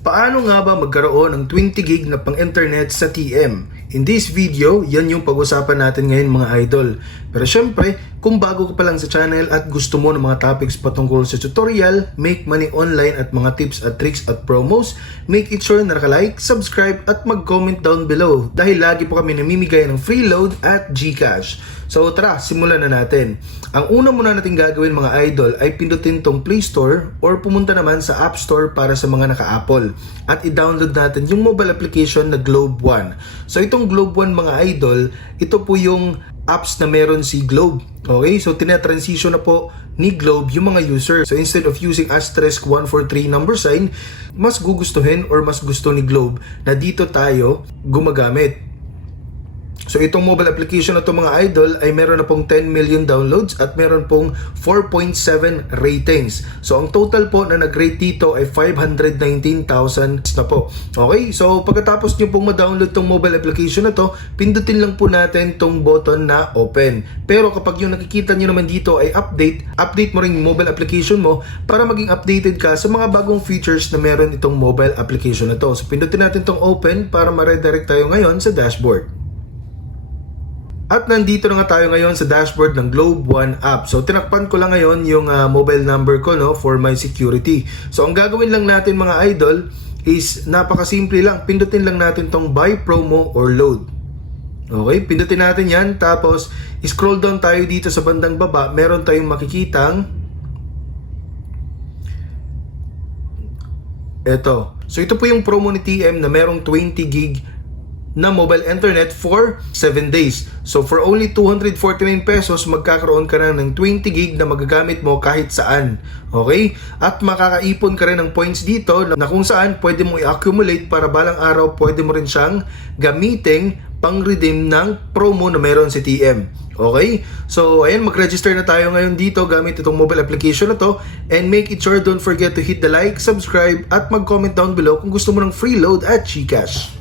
Paano nga ba magkaroon ng 20 gig na pang-internet sa TM? In this video, yan yung pag-usapan natin ngayon mga idol. Pero syempre, kung bago ka pa lang sa channel at gusto mo ng mga topics patungkol sa tutorial, make money online at mga tips at tricks at promos, make it sure na naka-like, subscribe at mag-comment down below dahil lagi po kami namimigay ng free load at GCash. So tara, simulan na natin. Ang una muna natin gagawin mga idol ay pindutin tong Play Store or pumunta naman sa App Store para sa mga naka-Apple at i-download natin yung mobile application na Globe One. So itong Globe One mga idol, ito po yung apps na meron si Globe. Okay, so tinatransition na po ni Globe yung mga user. So instead of using *143 number sign, mas gugustuhin or mas gusto ni Globe na dito tayo gumagamit. So itong mobile application na to mga idol ay meron na pong 10 million downloads at meron pong 4.7 ratings. So ang total po na nag-rate dito ay 519,000 na po. Okay, so pagkatapos nyo pong ma-download tong mobile application na to, pindutin lang po natin tong button na open. Pero kapag yung nakikita nyo naman dito ay update mo rin yung mobile application mo para maging updated ka sa mga bagong features na meron itong mobile application na to. So pindutin natin tong open para ma-redirect tayo ngayon sa dashboard. At nandito na nga tayo ngayon sa dashboard ng Globe One app. So tinakpan ko lang ngayon yung mobile number ko for my security. So ang gagawin lang natin mga idol is napakasimple lang. Pindutin lang natin tong buy promo or load. Okay, pindutin natin yan. Tapos scroll down tayo dito sa bandang baba. Meron tayong makikitang ito. So ito po yung promo ni TM na merong 20 gig na mobile internet for 7 days. So for only 249 pesos, magkakaroon ka na ng 20 gig na magagamit mo kahit saan. Okay? At makakaipon ka rin ng points dito na kung saan pwede mo i-accumulate para balang araw pwede mo rin siyang gamiting pang-redeem ng promo na meron si TM. Okay? So, ayan, mag-register na tayo ngayon dito gamit itong mobile application na to. And make it sure, don't forget to hit the like, subscribe, at mag-comment down below kung gusto mo ng free load at GCash.